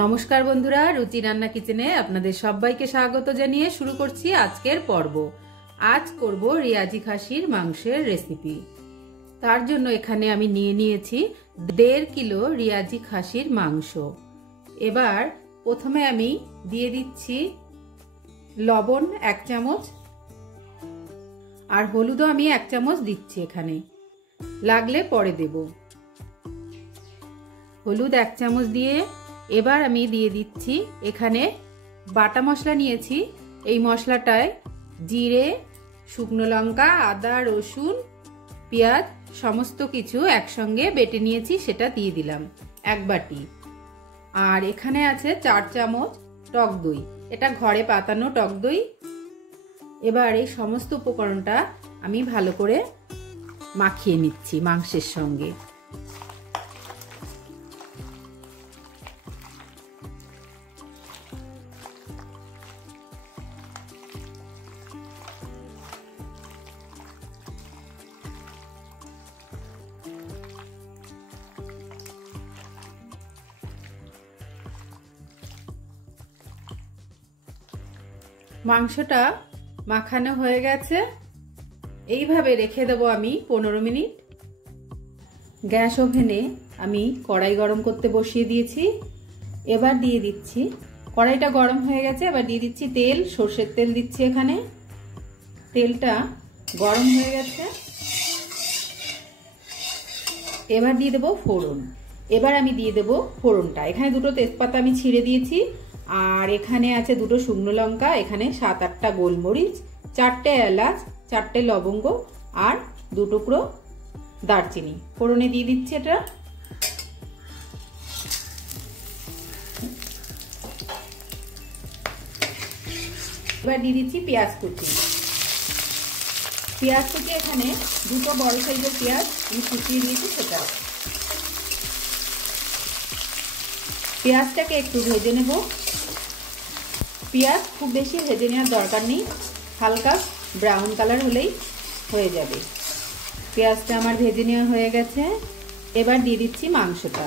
নমস্কার বন্ধুরা, রুচি রান্না কিচেনে আপনাদের সবাইকে স্বাগত জানিয়ে শুরু করছি আজকের পর্ব। আজ করব রেয়াজি খাসির মাংসের রেসিপি। তার জন্য এখানে আমি নিয়ে নিয়েছি 1.5 কিলো রেয়াজি খাসির মাংস। এবার প্রথমে আমি দিয়ে দিচ্ছি লবণ 1 চামচ, আর হলুদও আমি 1 চামচ দিচ্ছি। এখানে লাগলে পরে দেব। হলুদ 1 চামচ দিয়ে এবার আমি দিয়ে দিচ্ছি এখানে বাটা মশলা নিয়েছি। এই মশলাটায় জিরে, শুকনো লঙ্কা, আদা, রসুন, পেঁয়াজ সমস্ত কিছু একসঙ্গে বেটে নিয়েছি, সেটা দিয়ে দিলাম 1 বাটি। আর এখানে আছে 4 চামচ টক দই, এটা ঘরে পাতানো টক দই। এবার এই সমস্ত উপকরণটা আমি ভালো করে মাখিয়ে নিচ্ছি মাংসের সঙ্গে। মাংসটা মাখানো হয়ে গেছে, এইভাবে রেখে দেবো আমি 15 মিনিট। গ্যাস ওভেনে আমি কড়াই গরম করতে বসিয়ে দিয়েছি। এবার দিয়ে দিচ্ছি, কড়াইটা গরম হয়ে গেছে, এবার দিয়ে দিচ্ছি তেল। সর্ষের তেল দিচ্ছি এখানে। তেলটা গরম হয়ে গেছে, এবার দিয়ে দেবো ফোড়ন। এবার আমি দিয়ে দেবো ফোড়নটা। এখানে 2টো তেজপাতা আমি ছিঁড়ে দিয়েছি, আর এখানে আছে 2টো শুকনো লঙ্কা, এখানে 7-8টা গোলমরিচ, 4টে এলাচ, 4টে লবঙ্গ আর 2 টুকরো দারচিনি ফোড়নে দিয়ে দিচ্ছি এটা। এবার দিয়ে দিচ্ছি পেঁয়াজ কুচি। পেঁয়াজ কুচি এখানে 2টো বড় সাইজের পেঁয়াজ আমি কুচিয়ে দিয়েছি সেটা। পেঁয়াজটাকে একটু ভেজে নেব। পেঁয়াজ খুব বেশি ভেজে নেওয়ার দরকার নেই, হালকা ব্রাউন কালার হলেই হয়ে যাবে। পেঁয়াজটা আমার ভেজে নেওয়া হয়ে গেছে। এবার দিয়ে দিচ্ছি মাংসটা।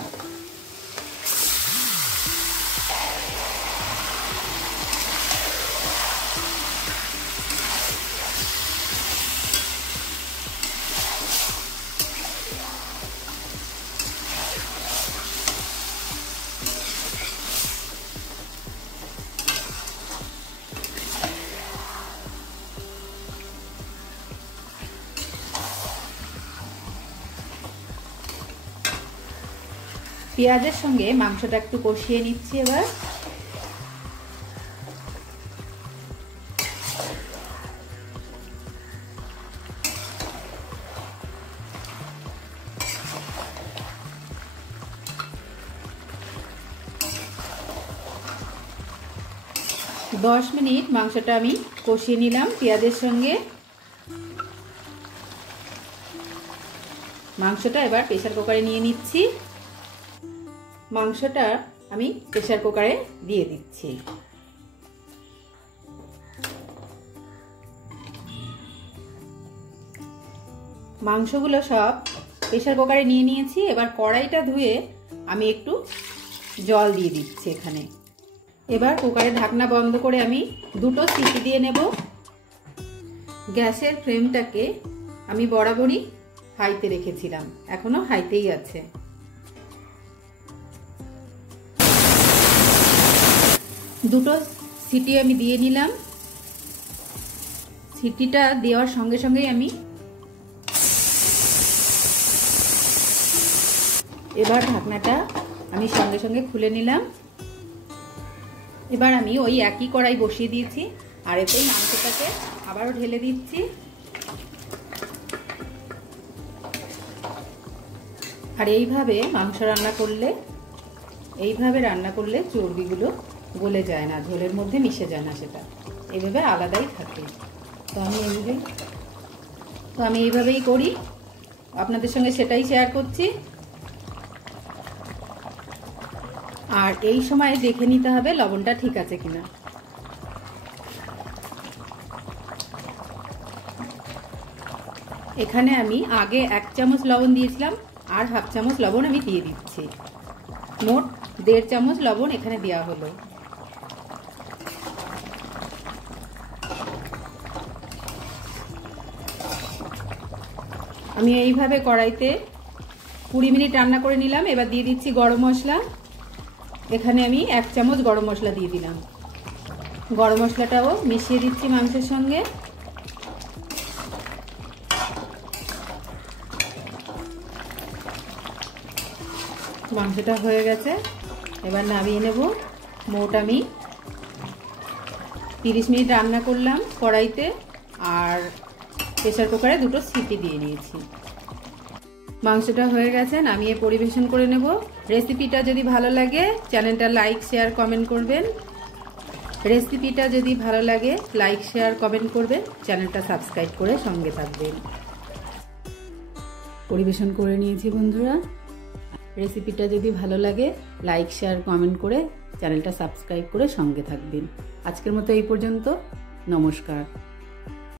পেঁয়াজের সঙ্গে মাংসটা একটু কষিয়ে নিচ্ছি। এবার দশ মিনিট মাংসটা আমি কষিয়ে নিলাম পেঁয়াজের সঙ্গে। মাংসটা এবার প্রেসার কুকারে নিয়ে নিচ্ছি। মাংসটা আমি প্রেসার কুকারে দিয়ে দিচ্ছি। মাংসগুলো সব প্রেসার কুকারে নিয়ে নিয়েছি। এবার কড়াইটা ধুয়ে আমি একটু জল দিয়ে দিচ্ছি এখানে। এবার কুকারের ঢাকনা বন্ধ করে আমি 2টো সিটি দিয়ে নেব। গ্যাসের ফ্লেমটাকে আমি বরাবরই হাইতে রেখেছিলাম, এখনো হাইতেই আছে। দুটো সিটি আমি দিয়ে নিলাম। সিটিটা দেওয়ার সঙ্গে সঙ্গেই আমি এবার ঢাকনাটা আমি সঙ্গে সঙ্গে খুলে নিলাম। এবার আমি ওই একই কড়াই বসিয়ে দিয়েছি, আর এতেই মাংসটাকে আবারও ঢেলে দিচ্ছি। আর এইভাবে মাংস রান্না করলে চর্বিগুলো গলে যায় না, ঝোলের মধ্যে মিশে যায় না, সেটা এইভাবে আলাদাই থাকে। তো আমি এইভাবেই করি, আপনাদের সঙ্গে সেটাই শেয়ার করছি। আর এই সময় দেখে নিতে হবে লবণটা ঠিক আছে কিনা। এখানে আমি আগে 1 চামচ লবণ দিয়েছিলাম, আর হাফ চামচ লবণ আমি দিয়ে দিচ্ছি। মোট 1.5 চামচ লবণ এখানে দেওয়া হলো। আমি এইভাবে কড়াইতে 20 মিনিট রান্না করে নিলাম। এবার দিয়ে দিচ্ছি গরম মশলা। এখানে আমি 1 চামচ গরম মশলা দিয়ে দিলাম। গরম মশলাটাও মিশিয়ে দিচ্ছি মাংসের সঙ্গে। মাংসটা হয়ে গেছে, এবার নামিয়ে নেব। মোট আমি 30 মিনিট রান্না করলাম কড়াইতে, আর প্রেসার কুকারে 2টো সিটি দিয়ে নিয়েছি। মাংসটা হয়ে গেছে, নামিয়ে পরিবেশন করে নেব। রেসিপিটা যদি ভালো লাগে চ্যানেলটা লাইক শেয়ার কমেন্ট করবেন। রেসিপিটা যদি ভালো লাগে লাইক শেয়ার কমেন্ট করবেন, চ্যানেলটা সাবস্ক্রাইব করে সঙ্গে থাকবেন। পরিবেশন করে নিয়েছি বন্ধুরা। রেসিপিটা যদি ভালো লাগে লাইক শেয়ার কমেন্ট করে চ্যানেলটা সাবস্ক্রাইব করে সঙ্গে থাকবেন। আজকের মতো এই পর্যন্ত। নমস্কার।